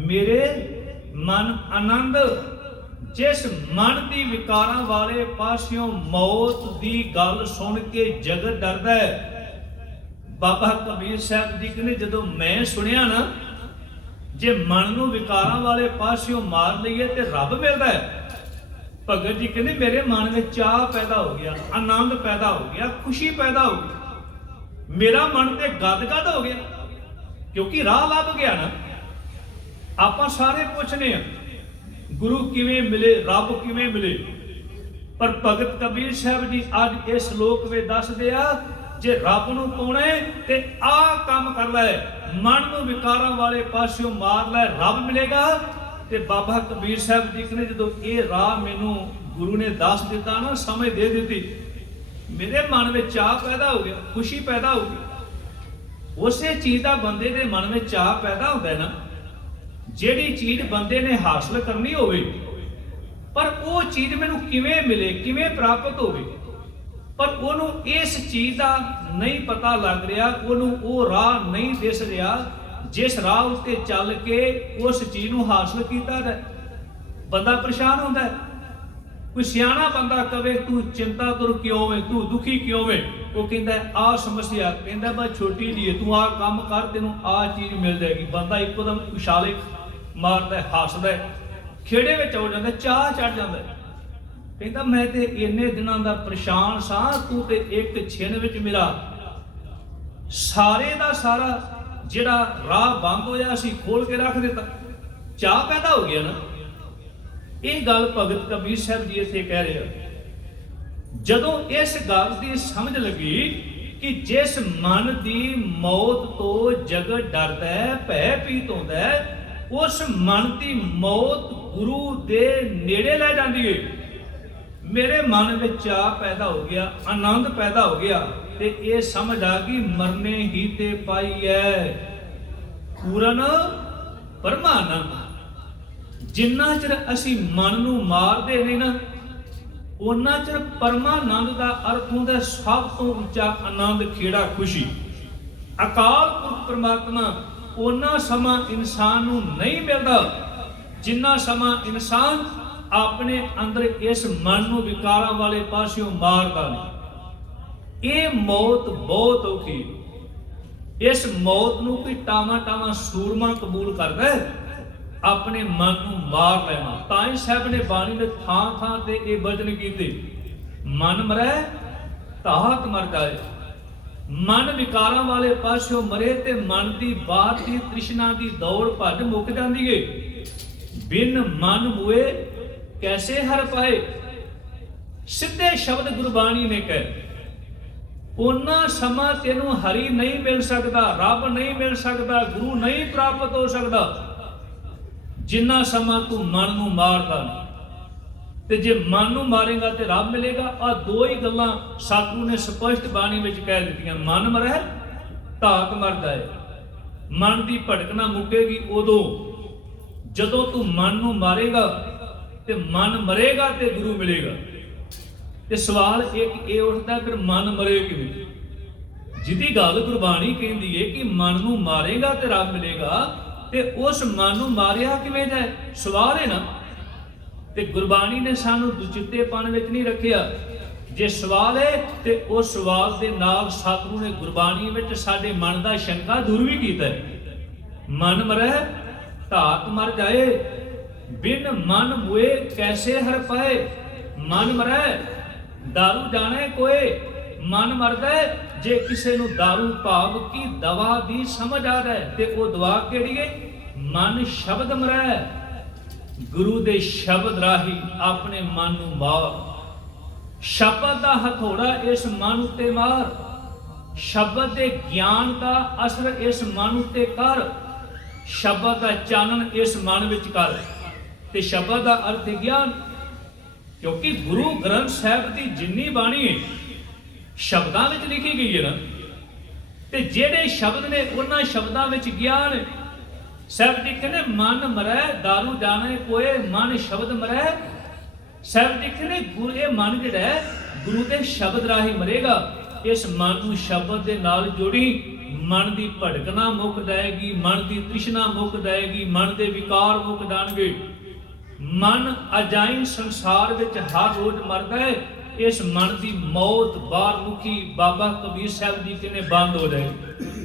ਮੇਰੇ ਮਨ ਆਨੰਦ, ਜਿਸ ਮਨ ਦੀ ਵਿਕਾਰਾਂ ਵਾਲੇ ਪਾਸਿਓਂ ਮੌਤ ਦੀ ਗੱਲ ਸੁਣ ਕੇ ਜਗਤ ਡਰਦਾ ਹੈ। ਬਾਬਾ ਕਬੀਰ ਸਾਹਿਬ ਜੀ ਕਹਿੰਦੇ, ਜਦੋਂ ਮੈਂ ਸੁਣਿਆ ਨਾ, ਜੇ ਮਨ ਨੂੰ ਵਿਕਾਰਾਂ ਵਾਲੇ ਪਾਸਿਓਂ ਮਾਰ ਲਈਏ ਤੇ ਰੱਬ ਮਿਲਦਾ ਹੈ। ਭਗਤ ਜੀ ਕਹਿੰਦੇ, ਮੇਰੇ ਮਨ ਵਿੱਚ ਚਾਹ ਪੈਦਾ ਹੋ ਗਿਆ, ਆਨੰਦ ਪੈਦਾ ਹੋ ਗਿਆ, ਖੁਸ਼ੀ ਪੈਦਾ ਹੋ ਗਈ। ਮੇਰਾ ਮਨ ਤੇ ਗਦਗਦ ਹੋ ਗਿਆ, ਕਿਉਂਕਿ ਰਾਹ ਲੱਭ ਗਿਆ ਨਾ। ਆਪਾਂ ਸਾਰੇ ਪੁੱਛਨੇ ਆ, ਗੁਰੂ ਕਿਵੇਂ ਮਿਲੇ, ਰੱਬ ਕਿਵੇਂ ਮਿਲੇ? ਪਰ ਭਗਤ ਕਬੀਰ ਸਾਹਿਬ ਜੀ ਅੱਜ ਇਸ ਸ਼ਲੋਕ ਵਿੱਚ ਦੱਸਦੇ ਆ, ਜੇ ਰੱਬ ਨੂੰ ਪਾਉਣਾ ਤੇ ਆਹ ਕੰਮ ਕਰ ਲੈ, ਮਨ ਨੂੰ ਵਿਕਾਰਾਂ ਵਾਲੇ ਪਾਸਿਓਂ ਮਾਰ ਲੈ, ਰੱਬ ਮਿਲੇਗਾ। ਤੇ ਬਾਬਾ ਕਬੀਰ ਸਾਹਿਬ ਜੀ ਨੇ ਜਦੋਂ ਇਹ ਰਾਹ ਮੈਨੂੰ ਗੁਰੂ ਨੇ ਦੱਸ ਦਿੱਤਾ ਨਾ ਸਮਝ ਦੇ ਦਿੱਤੀ, ਮੇਰੇ ਮਨ ਵਿੱਚ ਚਾਹ ਪੈਦਾ ਹੋ ਗਿਆ, ਖੁਸ਼ੀ ਪੈਦਾ ਹੋ ਗਈ। ਉਸੇ ਚੀਜ਼ ਦਾ ਬੰਦੇ ਦੇ ਮਨ ਵਿੱਚ ਚਾਹ ਪੈਦਾ ਹੁੰਦਾ ਨਾ। ਜਿਹੜੀ ਚੀਜ਼ ਬੰਦੇ ਨੇ ਹਾਸਲ ਕਰਨੀ ਹੋਵੇ, ਪਰ ਉਹ ਚੀਜ਼ ਮੈਨੂੰ ਕਿਵੇਂ ਮਿਲੇ, ਕਿਵੇਂ ਪ੍ਰਾਪਤ ਹੋਵੇ? ਪਰ ਉਹਨੂੰ ਇਸ ਚੀਜ਼ ਦਾ ਨਹੀਂ ਪਤਾ ਲੱਗ ਰਿਹਾ, ਉਹਨੂੰ ਉਹ ਰਾਹ ਨਹੀਂ ਦਿਸ ਰਿਹਾ, ਜਿਸ ਰਾਹ ਉੱਤੇ ਚੱਲ ਕੇ ਉਸ ਚੀਜ਼ ਨੂੰ ਹਾਸਲ ਕੀਤਾ ਹੈ ਬੰਦਾ ਪਰੇਸ਼ਾਨ ਹੁੰਦਾ ਹੈ। ਕੋਈ ਸਿਆਣਾ ਬੰਦਾ ਕਵੇ, ਤੂੰ ਚਿੰਤਾ ਤੁਰ ਕਿਉਂ ਵੇ? ਤੂੰ ਦੁਖੀ ਕਿਉਂ ਵੇ? ਉਹ ਕਹਿੰਦਾ, ਆ ਸਮੱਸਿਆ। ਕਹਿੰਦਾ ਬਾ ਛੋਟੀ ਜੀ ਤੂੰ ਆ ਕੰਮ ਕਰ, ਤੈਨੂੰ ਆ ਚੀਜ਼ ਮਿਲ ਜਾਏਗੀ। ਬੰਦਾ ਇੱਕੋ ਦਮ ਉਛਾਲੇ ਮਾਰਦਾ ਹੈ, ਹੱਸਦਾ ਖੇੜੇ ਵਿੱਚ ਹੋ ਜਾਂਦਾ ਚਾਹ ਚੜ ਜਾਂਦਾ ਕਹਿੰਦਾ ਮੈਂ ਤੇ ਇੰਨੇ ਦਿਨਾਂ ਦਾ ਪਰੇਸ਼ਾਨ ਸਾਂ ਤੂੰ ਤੇ ਇੱਕ ਛਿਨ ਵਿੱਚ ਮੇਰਾ ਸਾਰੇ ਦਾ ਸਾਰਾ ਜਿਹੜਾ ਰਾਹ ਬੰਦ ਹੋਇਆ ਸੀ ਖੋਲ ਕੇ ਰੱਖ ਦਿੱਤਾ। ਚਾਹ ਪੈਦਾ ਹੋ ਗਿਆ ਨਾ? ਇਹ ਗੱਲ ਭਗਤ ਕਬੀਰ ਸਾਹਿਬ ਜੀ ਇੱਥੇ ਕਹਿ ਰਹੇ ਆ ਜਦੋਂ ਇਸ ਗੱਲ ਦੀ ਸਮਝ ਲੱਗੀ ਕਿ ਜਿਸ ਮਨ ਦੀ ਮੌਤ ਤੋਂ ਜਗਤ ਡਰਦਾ ਹੈ ਭੈ ਪੀਤ ਹੁੰਦਾ ਹੈ ਉਸ ਮਨ ਦੀ ਮੌਤ ਗੁਰੂ ਦੇ ਨੇੜੇ ਲੈ ਜਾਂਦੀ ਹੈ ਮੇਰੇ ਮਨ ਵਿੱਚ ਚਾਹ ਪੈਦਾ ਹੋ ਗਿਆ, ਆਨੰਦ ਪੈਦਾ ਹੋ ਗਿਆ ਤੇ ਇਹ ਸਮਝ ਆ ਗਈ, ਮਰਨੇ ਹੀ ਤੇ ਪਾਈ ਐ। ਪੂਰਨ ਪਰਮਾਨੰਦ। ਜਿੰਨਾ ਚਿਰ ਅਸੀਂ ਮਨ ਨੂੰ ਮਾਰਦੇ ਨਹੀਂ ਨਾ ਉਹਨਾਂ ਚਿਰ ਪਰਮਾਨੰਦ ਦਾ ਅਰਥ ਹੁੰਦਾ ਸਭ ਤੋਂ ਉੱਚਾ ਆਨੰਦ, ਖੇੜਾ ਖੁਸ਼ੀ। ਅਕਾਲ ਪੁਰਖ ਪਰਮਾਤਮਾ ਉਹਨਾਂ ਸਮਾਂ ਇਨਸਾਨ ਨੂੰ ਨਹੀਂ ਮਿਲਦਾ, ਜਿੰਨਾ ਸਮਾਂ ਇਨਸਾਨ ਆਪਣੇ ਅੰਦਰ ਇਸ ਮਨ ਨੂੰ ਵਿਕਾਰਾਂ ਵਾਲੇ ਪਾਸਿਓਂ ਮਾਰਦਾ ਨਹੀਂ। ਇਹ ਮੌਤ ਬਹੁਤ ਔਖੀ ਇਸ ਮੌਤ ਨੂੰ ਕੋਈ ਟਾਵਾ ਟਾਵਾ ਸੂਰਮਾ ਕਬੂਲ ਕਰਦਾ ਆਪਣੇ ਮਨ ਨੂੰ ਮਾਰ ਲੈਣਾ। ਤਾਂ ਹੀ ਸਾਹਿਬ ਨੇ ਬਾਣੀ ਦੇ ਥਾਂ ਥਾਂ ਤੇ ਇਹ ਵਚਨ ਕੀਤੇ, ਮਨ ਮਰੈ ਤਾਹਤ ਮਰ ਜਾਏ। ਮਨ ਵਿਕਾਰਾਂ ਵਾਲੇ ਪਾਸਿਓਂ ਮਰੇ ਤੇ ਮਨ ਦੀ ਬਾਤ ਦੀ ਤ੍ਰਿਸ਼ਨਾ ਦੀ ਦੌੜ ਭੱਜ ਮੁੱਕ ਜਾਂਦੀ ਏ। ਬਿਨ ਮਨ ਮੁਏ ਕੈਸੇ ਹਰ ਪਾਏ? ਸਿੱਧੇ ਸ਼ਬਦ ਗੁਰਬਾਣੀ ਨੇ ਕਹੇ ਉਹਨਾਂ ਸਮਾਂ ਤੈਨੂੰ ਹਰੀ ਨਹੀਂ ਮਿਲ ਸਕਦਾ, ਰੱਬ ਨਹੀਂ ਮਿਲ ਸਕਦਾ, ਗੁਰੂ ਨਹੀਂ ਪ੍ਰਾਪਤ ਹੋ ਸਕਦਾ। ਜਿੰਨਾ ਸਮਾਂ ਤੂੰ ਮਨ ਨੂੰ ਮਾਰਦਾ ਨਹੀਂ ਤੇ ਜੇ ਮਨ ਨੂੰ ਮਾਰੇਗਾ ਤੇ ਰੱਬ ਮਿਲੇਗਾ। ਆ ਦੋ ਹੀ ਗੱਲਾਂ ਸਾਧੂ ਨੇ ਸਪਸ਼ਟ ਬਾਣੀ ਵਿੱਚ ਕਹਿ ਦਿੱਤੀਆਂ। ਮਨ ਮਰੈ ਧਾਕ ਮਰਦਾ ਹੈ ਮਨ ਦੀ ਭਟਕਣਾ ਮੁੱਕੇਗੀ ਉਦੋਂ। ਜਦੋਂ ਤੂੰ ਮਨ ਨੂੰ ਮਾਰੇਗਾ ਤੇ ਮਨ ਮਰੇਗਾ ਤੇ ਗੁਰੂ ਮਿਲੇਗਾ। ਤੇ ਸਵਾਲ ਇੱਕ ਇਹ ਉੱਠਦਾ, ਫਿਰ ਮਨ ਮਰੇ ਕਿਵੇਂ? ਜਿਹਦੀ ਗੱਲ ਗੁਰਬਾਣੀ ਕਹਿੰਦੀ ਏ ਕਿ ਮਨ ਨੂੰ ਮਾਰੇਗਾ ਤੇ ਰੱਬ ਮਿਲੇਗਾ, ਤੇ ਉਸ ਮਨ ਨੂੰ ਮਾਰਿਆ ਕਿਵੇਂ ਜਾਏ ਸਵਾਲ ਹੈ ਨਾ। ਤੇ ਗੁਰਬਾਣੀ ਨੇ ਸਾਨੂੰ ਦੁਚਿੱਤੇਪਣ ਵਿੱਚ ਨਹੀਂ ਰੱਖਿਆ ਜੇ ਸਵਾਲ ਹੈ ਤੇ ਉਸ ਸਵਾਲ ਦੇ ਨਾਲ ਸਤਿਗੁਰੂ ਨੇ ਗੁਰਬਾਣੀ ਵਿੱਚ ਸਾਡੇ ਮਨ ਦਾ ਸ਼ੰਕਾ ਦੂਰ ਵੀ ਕੀਤਾ ਹੈ ਮਨ ਮਰੈ ਧਾਤ ਮਰ ਜਾਏ ਬਿਨ ਮਨ ਮੁਏ ਕੈਸੇ ਹਰ ਪਾਏ ਮਨ ਮਰੈ दारू ਜਾਣੇ ਕੋਏ ਮਨ ਮਰਦਾ ਹੈ ਜੇ ਕਿਸੇ ਨੂੰ दारू ਭਾਵ ਕੀ ਦਵਾ ਦੀ ਸਮਝ ਆ ਜਾਏ ਤੇ ਉਹ ਦਵਾ ਕਿਹੜੀ ਹੈ ਮਨ ਸ਼ਬਦ ਮਰੈ ਗੁਰੂ ਦੇ ਸ਼ਬਦ ਰਾਹੀਂ ਆਪਣੇ ਮਨ ਨੂੰ ਮਾਰ। ਸ਼ਬਦ ਦਾ ਹਥੋੜਾ ਇਸ ਮਨ ਉੱਤੇ ਮਾਰ। ਸ਼ਬਦ ਦੇ ਗਿਆਨ ਦਾ ਅਸਰ ਇਸ ਮਨ ਉੱਤੇ ਕਰ। ਸ਼ਬਦ ਦਾ ਚਾਨਣ ਇਸ ਮਨ ਵਿੱਚ ਕਰ। ਤੇ ਸ਼ਬਦ ਦਾ ਅਰਥ ਗਿਆਨ, ਕਿਉਂਕਿ ਗੁਰੂ ਗ੍ਰੰਥ ਸਾਹਿਬ ਦੀ ਜਿੰਨੀ ਬਾਣੀ ਹੈ, ਸ਼ਬਦਾਂ ਵਿੱਚ ਲਿਖੀ ਗਈ ਹੈ ਨਾ। ਤੇ ਜਿਹੜੇ ਸ਼ਬਦ ਨੇ, ਉਹਨਾਂ ਸ਼ਬਦਾਂ ਵਿੱਚ ਗਿਆਨ ਹੈ। ਸਾਹਿਬ ਕਹਿੰਦੇ, ਮਨ ਮਰੈ दारू ਜਾਣੇ ਕੋਏ, ਮਨ ਸ਼ਬਦ ਮਰੈ। ਸਾਹਿਬ ਕਹਿੰਦੇ, ਗੁਰੂ ਇਹ ਮਨ ਜਿਹੜਾ ਗੁਰੂ ਦੇ ਸ਼ਬਦ ਰਾਹੀਂ ਮਰੇਗਾ। ਇਸ ਮਨ ਨੂੰ ਸ਼ਬਦ ਦੇ ਨਾਲ ਜੋੜੀ, ਮਨ ਦੀ ਭਟਕਣਾ ਮੁੱਕ ਜਾਏਗੀ, ਮਨ ਦੀ ਤ੍ਰਿਸ਼ਨਾ ਮੁੱਕ ਜਾਏਗੀ, ਮਨ ਦੇ ਵਿਕਾਰ ਮੁੱਕ ਜਾਣਗੇ। ਮਨ ਅਜਾਈਂ ਸੰਸਾਰ ਵਿੱਚ ਹਰ ਰੋਜ਼ ਮਰਦਾ ਹੈ। ਇਸ ਮਨ ਦੀ ਮੌਤ ਬਾਹਰ ਮੁਖੀ ਬਾਬਾ ਕਬੀਰ ਸਾਹਿਬ ਜੀ ਕਹਿੰਦੇ, ਬੰਦ ਹੋ ਜਾਏਗੀ।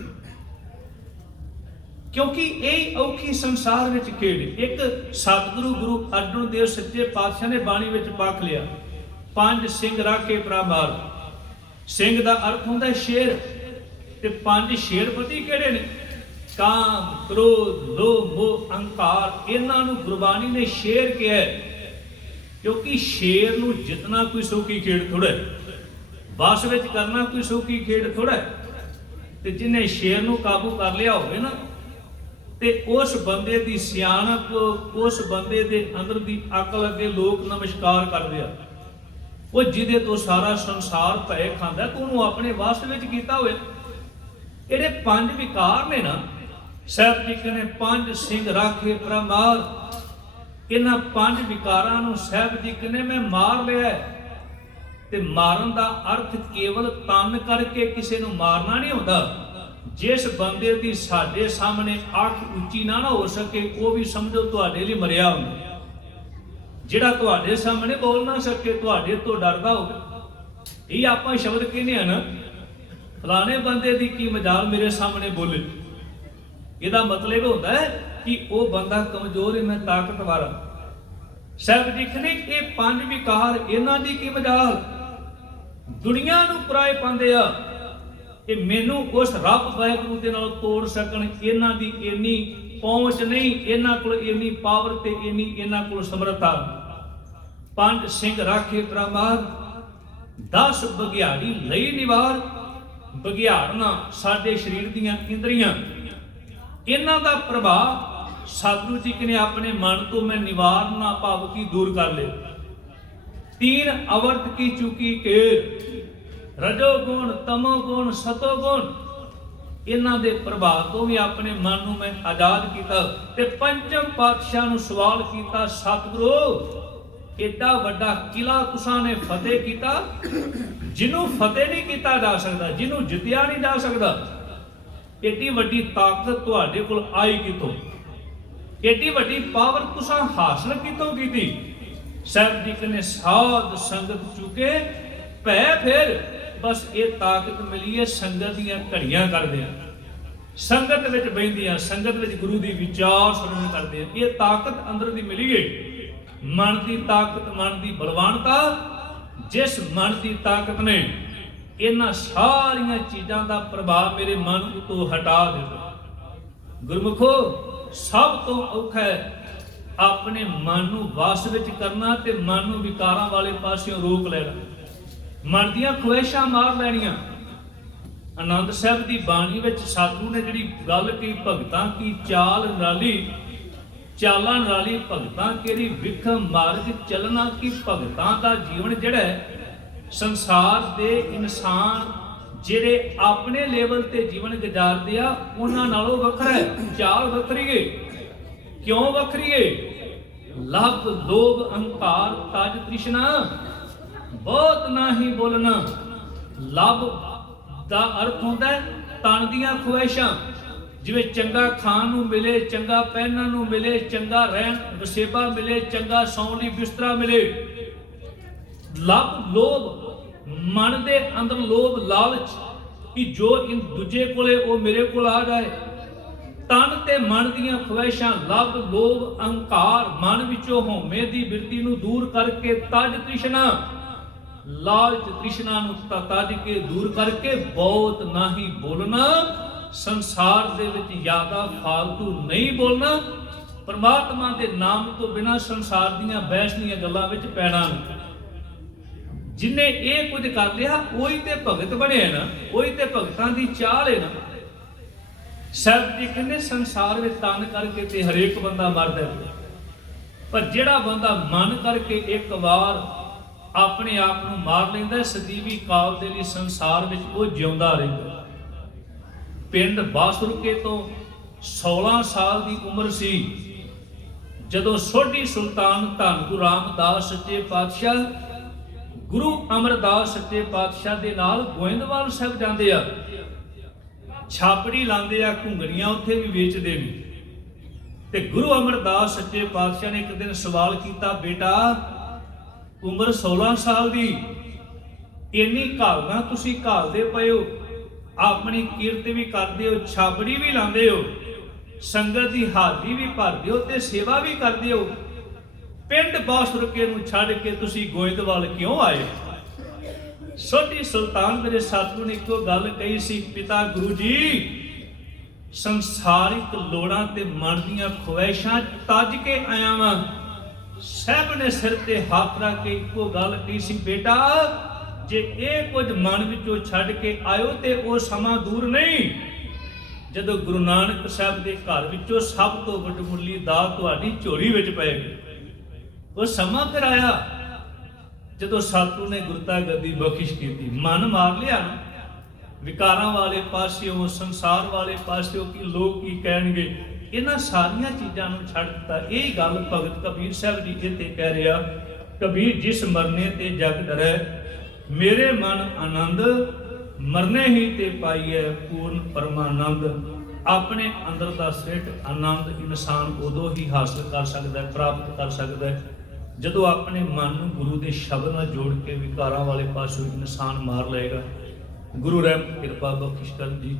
ਕਿਉਂਕਿ ਇਹ ਔਖੀ ਸੰਸਾਰ ਵਿੱਚ ਖੇਡ ਇੱਕ ਸਤਿਗੁਰੂ ਗੁਰੂ ਅਰਜਨ ਦੇਵ ਸੱਚੇ ਪਾਤਸ਼ਾਹ ਨੇ ਬਾਣੀ ਵਿੱਚ ਪਾਖ ਲਿਆ, ਪੰਜ ਸਿੰਘ ਰਾਖੇ ਪ੍ਰਮਾਰ ਸਿੰਘ ਦਾ ਅਰਥ ਹੁੰਦਾ ਸ਼ੇਰ। ਤੇ ਪੰਜ ਸ਼ੇਰਪਤੀ ਕਿਹੜੇ ਨੇ? ਕਾਮ, ਕ੍ਰੋਧ, ਲੋਭ, ਮੋਹ, ਅਹੰਕਾਰ, ਇਹਨਾਂ ਨੂੰ ਗੁਰਬਾਣੀ ਨੇ ਸ਼ੇਰ ਕਿਹਾ ਕਿਉਂਕਿ ਸ਼ੇਰ ਨੂੰ ਜਿਤਨਾ ਕੋਈ ਸੌਖੀ ਖੇਡ ਥੋੜਾ ਬਸ ਵਿੱਚ ਕਰਨਾ ਕੋਈ ਸੌਖੀ ਖੇਡ ਥੋੜਾ ਤੇ ਜਿਹਨੇ ਸ਼ੇਰ ਨੂੰ ਕਾਬੂ ਕਰ ਲਿਆ ਹੋਵੇ ਨਾ ਤੇ ਉਸ ਬੰਦੇ ਦੀ ਸਿਆਣਪ ਉਸ ਬੰਦੇ ਦੇ ਅੰਦਰ ਦੀ ਅਕਲ ਅੱਗੇ ਲੋਕ ਨਮਸਕਾਰ ਕਰਦੇ ਆ। ਉਹ ਜਿਹਦੇ ਤੋਂ ਸਾਰਾ ਸੰਸਾਰ ਭੈ ਖਾਂਦਾ, ਤੂੰ ਆਪਣੇ ਵਾਸਤੇ ਵਿੱਚ ਕੀਤਾ ਹੋਇਆ। ਇਹਦੇ ਪੰਜ ਵਿਕਾਰ ਨੇ ਨਾ, ਸਾਹਿਬ ਜੀ ਕਹਿੰਦੇ, ਪੰਜ ਸਿੰਘ ਰਾਖੇ ਪ੍ਰਮਾਦ ਇਹਨਾਂ ਪੰਜ ਵਿਕਾਰਾਂ ਨੂੰ ਸਾਹਿਬ ਜੀ ਕਹਿੰਦੇ, ਮੈਂ ਮਾਰ ਲਿਆ ਤੇ ਮਾਰਨ ਦਾ ਅਰਥ ਕੇਵਲ ਤਨ ਕਰਕੇ ਕਿਸੇ ਨੂੰ ਮਾਰਨਾ ਨਹੀਂ ਹੁੰਦਾ। ਜਿਸ ਬੰਦੇ ਦੀ ਸਾਡੇ ਸਾਹਮਣੇ ਅੱਖ ਉੱਚੀ ਨਾ ਨਾ ਹੋ ਸਕੇ, ਉਹ ਵੀ ਸਮਝੋ ਤੁਹਾਡੇ ਲਈ ਮਰਿਆ ਹੁੰਦਾ। ਜਿਹੜਾ ਤੁਹਾਡੇ ਸਾਹਮਣੇ ਬੋਲ ਨਾ ਸਕੇ, ਤੁਹਾਡੇ ਤੋਂ ਡਰਦਾ ਹੋਵੇ। ਇਹ ਆਪਾਂ ਸ਼ਬਦ ਕਹਿੰਦੇ ਆ ਨਾ, ਫਲਾਣੇ ਬੰਦੇ ਦੀ ਕੀ ਮਜਾਲ ਮੇਰੇ ਸਾਹਮਣੇ ਬੋਲੇ। ਇਹਦਾ ਮਤਲਬ ਹੁੰਦਾ ਹੈ ਕਿ ਉਹ ਬੰਦਾ ਕਮਜ਼ੋਰ ਹੈ, ਮੈਂ ਤਾਕਤਵਰ ਹਾਂ। ਸਾਹਿਬ ਜੀ ਕਹਿੰਦੇ, ਇਹ ਪੰਜ ਵਿਕਾਰ, ਇਹਨਾਂ ਦੀ ਕੀ ਮਜਾਲ? ਦੁਨੀਆ ਨੂੰ ਪਰਾਏ ਪਾਉਂਦੇ ਆ। ਕਿ ਮੈਨੂੰ ਉਸ ਰੱਬ ਵਾਹਿਗੁਰੂ ਦੇ ਨਾਲ ਤੋੜ ਸਕਣ, ਇਹਨਾਂ ਦੀ ਇੰਨੀ ਪਹੁੰਚ ਨਹੀਂ, ਇਹਨਾਂ ਕੋਲ ਇੰਨੀ ਪਾਵਰ ਤੇ ਇੰਨੀ ਇਹਨਾਂ ਕੋਲ ਸਮਰੱਥਾ। ਪੰਜ ਸਿੰਘ ਰਾਖੇ ਪ੍ਰਮਾਦ 10 ਬਗਿਆੜੀ ਲਈ ਨਿਵਾਰ ਬਗਿਆੜਨਾ ਸਾਡੇ ਸਰੀਰ ਦੀਆਂ ਇੰਦਰੀਆਂ। ਇਹਨਾਂ ਦਾ ਪ੍ਰਭਾਵ ਸਤਿਗੁਰੂ ਜੀ ਨੇ ਆਪਣੇ ਮਨ ਤੋਂ ਮੈਂ ਨਿਵਾਰਨਾ ਭਾਵ ਕੀ ਦੂਰ ਕਰ ਲਿਆ। ਤੀਨ ਅਵਰਤ ਕੀ ਚੁਕੀ ਕੇਰ। ਰਜੋ ਗੁਣ, ਤਮੋ ਗੁਣ, ਸਤੋ ਗੁਣ। ਇਹਨਾਂ ਦੇ ਪ੍ਰਭਾਵ ਤੋਂ ਵੀ ਆਪਣੇ ਮਨ ਨੂੰ ਮੈਂ ਆਜ਼ਾਦ ਕੀਤਾ ਤੇ ਪੰਚਮ ਪਾਤਸ਼ਾਹ ਨੂੰ ਸਵਾਲ ਕੀਤਾ, ਸਤਿਗੁਰੂ, ਏਡਾ ਵੱਡਾ ਕਿਲਾ ਤੁਸਾਂ ਨੇ ਫਤਿਹ ਕੀਤਾ। ਜਿਹਨੂੰ ਫਤਿਹ ਨਹੀਂ ਕੀਤਾ ਜਾ ਸਕਦਾ, ਜਿਹਨੂੰ ਜਿੱਤਿਆ ਨਹੀਂ ਜਾ ਸਕਦਾ, ਏਡੀ ਵੱਡੀ ਤਾਕਤ ਤੁਹਾਡੇ ਕੋਲ ਆਈ ਕਿਤੋਂ ਏਡੀ ਵੱਡੀ ਪਾਵਰ ਤੁਸਾਂ ਹਾਸਲ ਕਿਤੋਂ ਕੀਤੀ? ਸਾਹਿਬ ਜੀ ਕਹਿੰਦੇ ਸਾਧ ਸੰਗਤ ਚੁਕੇ, ਭੈ ਫਿਰ ਬਸ ਇਹ ਤਾਕਤ ਮਿਲੀ ਹੈ, ਸੰਗਤ ਦੀਆਂ ਘੜੀਆਂ ਕਰਦੇ ਆ। ਸੰਗਤ ਵਿੱਚ ਬੈਠਦੀਆਂ ਸੰਗਤ ਵਿੱਚ ਗੁਰੂ ਦੀ ਵਿਚਾਰ ਸਰਵਣ ਕਰਦੇ ਆ। ਇਹ ਤਾਕਤ ਅੰਦਰ ਦੀ ਮਿਲੀ ਹੈ ਮਨ ਦੀ ਤਾਕਤ, ਮਨ ਦੀ ਬਲਵਾਨਤਾ, ਜਿਸ ਮਨ ਦੀ ਤਾਕਤ ਨੇ ਇਹਨਾਂ ਸਾਰੀਆਂ ਚੀਜ਼ਾਂ ਦਾ ਪ੍ਰਭਾਵ ਮੇਰੇ ਮਨ ਉਤੋਂ ਹਟਾ ਦਿੱਤਾ। ਗੁਰਮੁਖੋ, ਸਭ ਤੋਂ ਔਖਾ ਹੈ ਆਪਣੇ ਮਨ ਨੂੰ ਵਾਸ ਵਿੱਚ ਕਰਨਾ ਤੇ ਮਨ ਨੂੰ ਵਿਕਾਰਾਂ ਵਾਲੇ ਪਾਸਿਓਂ ਰੋਕ ਲੈਣਾ। ਮਨ ਦੀਆਂ ਖੁਆਇਸ਼ਾਂ ਮਾਰ ਲੈਣੀਆਂ। ਆਨੰਦ ਸਾਹਿਬ ਦੀ ਬਾਣੀ ਵਿੱਚ ਸਾਧੂ ਨੇ ਜਿਹੜੀ ਗੱਲ ਕਹੀ, ਭਗਤਾਂ ਕੀ ਚਾਲ ਨਾਲੀ, ਚਾਲਾਂ ਨਾਲੀ, ਭਗਤਾਂ ਕਿਹੜੀ ਵਿਖ ਮਾਰਗ ਚੱਲਣਾ ਕੀ ਭਗਤਾਂ ਦਾ ਜੀਵਨ ਜਿਹੜਾ ਸੰਸਾਰ ਦੇ ਇਨਸਾਨ ਜਿਹੜੇ ਆਪਣੇ ਲੈਵਲ ਤੇ ਜੀਵਨ ਗੁਜ਼ਾਰਦੇ ਆ, ਉਹਨਾਂ ਨਾਲੋਂ ਵੱਖਰਾ ਹੈ। ਚਾਲ ਵੱਖਰੀ ਹੈ ਕਿਉਂ ਵੱਖਰੀ ਹੈ ਲਭ ਲੋਭ ਅਹੰਕਾਰ ਤਾਜ ਤ੍ਰਿਸ਼ਨਾ। ਬਹੁਤ ਨਹੀਂ ਬੋਲਣਾ। ਲਭ ਦਾ ਅਰਥ ਹੁੰਦਾ ਹੈ ਤਨ ਦੀਆਂ ਖੁਆਇਸ਼ਾਂ। ਜਿਵੇਂ ਚੰਗਾ ਖਾਣ ਨੂੰ ਮਿਲੇ, ਚੰਗਾ ਪਹਿਨਣ ਨੂੰ ਮਿਲੇ, ਚੰਗਾ ਰਹਿਣ ਵਸੇਬਾ ਮਿਲੇ, ਚੰਗਾ ਸੌਣ ਲਈ ਬਿਸਤਰਾ ਮਿਲੇ। ਲਭ ਲੋਭ, ਮਨ ਦੇ ਅੰਦਰ ਲੋਭ, ਲਾਲਚ ਕਿ ਜੋ ਇਨ ਦੂਜੇ ਕੋਲੇ ਉਹ ਮੇਰੇ ਕੋਲ ਆ ਜਾਏ। ਤਨ ਤੇ ਮਨ ਦੀਆਂ ਖੁਆਇਸ਼ਾਂ ਲਭ ਲੋਭ, ਅਹੰਕਾਰ, ਮਨ ਵਿੱਚੋਂ ਹਉਮੈ ਦੀ ਬਿਰਤੀ ਨੂੰ ਦੂਰ ਕਰਕੇ ਤਜ ਤ੍ਰਿਸ਼ਨਾ ਲਾਲਚ ਤ੍ਰਿਸ਼ਨਾ ਨੂੰ ਤ- ਤਜ ਕੇ ਦੂਰ ਕਰਕੇ ਬਹੁਤ ਨਾਹੀ ਬੋਲਣਾ, ਸੰਸਾਰ ਦੇ ਵਿੱਚ ਜ਼ਿਆਦਾ ਫਾਲਤੂ ਨਹੀਂ ਬੋਲਣਾ, ਪਰਮਾਤਮਾ ਦੇ ਨਾਮ ਤੋਂ ਬਿਨਾ ਸੰਸਾਰ ਦੀਆਂ ਬਹਿਸ ਦੀਆਂ ਗੱਲਾਂ ਵਿੱਚ ਪੈਣਾ ਜਿਨੇ ਇਹ ਕੁਝ ਕਰ ਲਿਆ, ਉਹੀ ਤੇ ਭਗਤ ਬਣਿਆ ਨਾ, ਉਹੀ ਤੇ ਭਗਤਾਂ ਦੀ ਚਾਹ ਹੈ ਨਾ। ਸਾਹਿਬ ਜੀ ਕਹਿੰਦੇ ਸੰਸਾਰ ਵਿੱਚ ਤਨ ਕਰਕੇ ਤੇ ਹਰੇਕ ਬੰਦਾ ਮਰਦਾ ਪਰ ਜਿਹੜਾ ਬੰਦਾ ਮਨ ਕਰਕੇ ਇੱਕ ਵਾਰ ਆਪਣੇ ਆਪ ਨੂੰ ਮਾਰ ਲੈਂਦਾ ਸਦੀਵੀ ਕਾਲ ਦੇ ਲਈ ਸੰਸਾਰ ਵਿੱਚ ਉਹ ਜਿਉਂਦਾ ਰਹਿੰਦਾ ਹੈ। ਪਿੰਡ ਬਾਸੁਰਕੇ ਤੋਂ 16 ਸਾਲ ਦੀ ਉਮਰ ਸੀ, ਜਦੋਂ ਸੋਢੀ ਸੁਲਤਾਨ ਧੰਨ ਗੁਰੂ ਰਾਮਦਾਸ ਸੱਚੇ ਪਾਤਸ਼ਾਹ ਗੁਰੂ ਅਮਰਦਾਸ ਸੱਚੇ ਪਾਤਸ਼ਾਹ ਦੇ ਨਾਲ ਗੋਇੰਦਵਾਲ ਸਾਹਿਬ ਜਾਂਦੇ ਆ ਛਾਪੜੀ ਲਾਉਂਦੇ ਆ ਘੁੰਗੜੀਆਂ ਉੱਥੇ ਵੀ ਵੇਚਦੇ ਨੇ ਤੇ ਗੁਰੂ ਅਮਰਦਾਸ ਸੱਚੇ ਪਾਤਸ਼ਾਹ ਨੇ ਇੱਕ ਦਿਨ ਸਵਾਲ ਕੀਤਾ, ਬੇਟਾ ਉਮਰ 16 ਸਾਲ ਦੀ। ਇੰਨੀ ਘਾਲਣਾ ਤੁਸੀਂ ਘਾਲਦੇ ਪਏ ਹੋ। ਆਪਣੀ ਕੀਰਤ ਵੀ ਕਰਦੇ ਹੋ ਛਾਪੜੀ ਵੀ ਲਾਉਂਦੇ ਹੋ। ਸੰਗਤ ਦੀ ਹਾਜ਼ਰੀ ਵੀ ਭਰਦੇ ਹੋ ਤੇ ਸੇਵਾ ਵੀ ਕਰਦੇ ਹੋ। ਪਿੰਡ ਬਾਸੁਰਕੇ ਨੂੰ ਛੱਡ ਕੇ ਤੁਸੀਂ ਗੋਇੰਦਵਾਲ ਕਿਉਂ ਆਏ? ਸੋਢੀ ਸੁਲਤਾਨ ਮੇਰੇ ਸਾਥੂ ਨੇ ਇੱਕੋ ਗੱਲ ਕਹੀ ਸੀ, ਪਿਤਾ ਗੁਰੂ ਜੀ, ਸੰਸਾਰਿਕ ਲੋੜਾਂ ਤੇ ਮਨ ਦੀਆਂ ਖੁਆਇਸ਼ਾਂ ਤੱਜ ਕੇ ਆਇਆ ਵਾਂ। ਸਹਿਬ ਨੇ ਸਿਰ ਤੇ ਹੱਥ ਰੱਖ ਕੇ ਇੱਕੋ ਗੱਲ ਕਹੀ ਸੀ, ਬੇਟਾ, ਜੇ ਇਹ ਕੁਝ ਮਨ ਵਿੱਚੋਂ ਛੱਡ ਕੇ ਆਇਓ ਤੇ ਉਹ ਸਮਾਂ ਦੂਰ ਨਹੀਂ। ਜਦੋਂ ਗੁਰੂ ਨਾਨਕ ਸਾਹਿਬ ਦੇ ਘਰ ਵਿੱਚੋਂ ਸਭ ਤੋਂ ਵੱਡਮੁੱਲੀ ਦਾਤ ਤੁਹਾਡੀ ਝੋਲੀ ਵਿੱਚ ਪਏਗੀ ਉਹ ਸਮਾਂ ਫਿਰ ਆਇਆ ਜਦੋਂ ਸਾਤੂ ਨੇ ਗੁਰਤਾ ਗੱਦੀ ਬਖਿਸ਼ ਕੀਤੀ। ਮਨ ਮਾਰ ਲਿਆ ਨਾ। ਵਿਕਾਰਾਂ ਵਾਲੇ ਪਾਸਿਓਂ, ਸੰਸਾਰ ਵਾਲੇ ਪਾਸਿਓਂ ਕਿ ਲੋਕ ਕੀ ਕਹਿਣਗੇ? ਇਹਨਾਂ ਸਾਰੀਆਂ ਚੀਜ਼ਾਂ ਨੂੰ ਛੱਡ ਦਿੱਤਾ। ਇਹ ਗੱਲ ਭਗਤ ਕਬੀਰ ਸਾਹਿਬ ਜੀ ਇੱਥੇ ਕਹਿ ਰਿਹਾ ਕਬੀਰ, ਜਿਸ ਮਰਨੇ ਤੇ ਜਗ ਡਰੈ, ਮੇਰੇ ਮਨ ਆਨੰਦ, ਮਰਨੇ ਹੀ ਤੇ ਪਾਈਐ ਪੂਰਨ ਪਰਮਾਨੰਦ। ਆਪਣੇ ਅੰਦਰ ਦਾ ਸ੍ਰਿਸ਼ਟ ਆਨੰਦ ਇਨਸਾਨ ਉਦੋਂ ਹੀ ਹਾਸਲ ਕਰ ਸਕਦਾ ਹੈ, ਪ੍ਰਾਪਤ ਕਰ ਸਕਦਾ ਹੈ, ਜਦੋਂ ਆਪਣੇ ਮਨ ਨੂੰ ਗੁਰੂ ਦੇ ਸ਼ਬਦ ਨਾਲ ਜੋੜ ਕੇ ਵਿਕਾਰਾਂ ਵਾਲੇ ਪਾਸੋਂ ਇਨਸਾਨ ਮਾਰ ਲਏਗਾ। ਗੁਰੂ ਰਹਿਮ, ਕਿਰਪਾ ਬਖਸ਼ਿਸ਼ ਕਰਨ ਜੀ।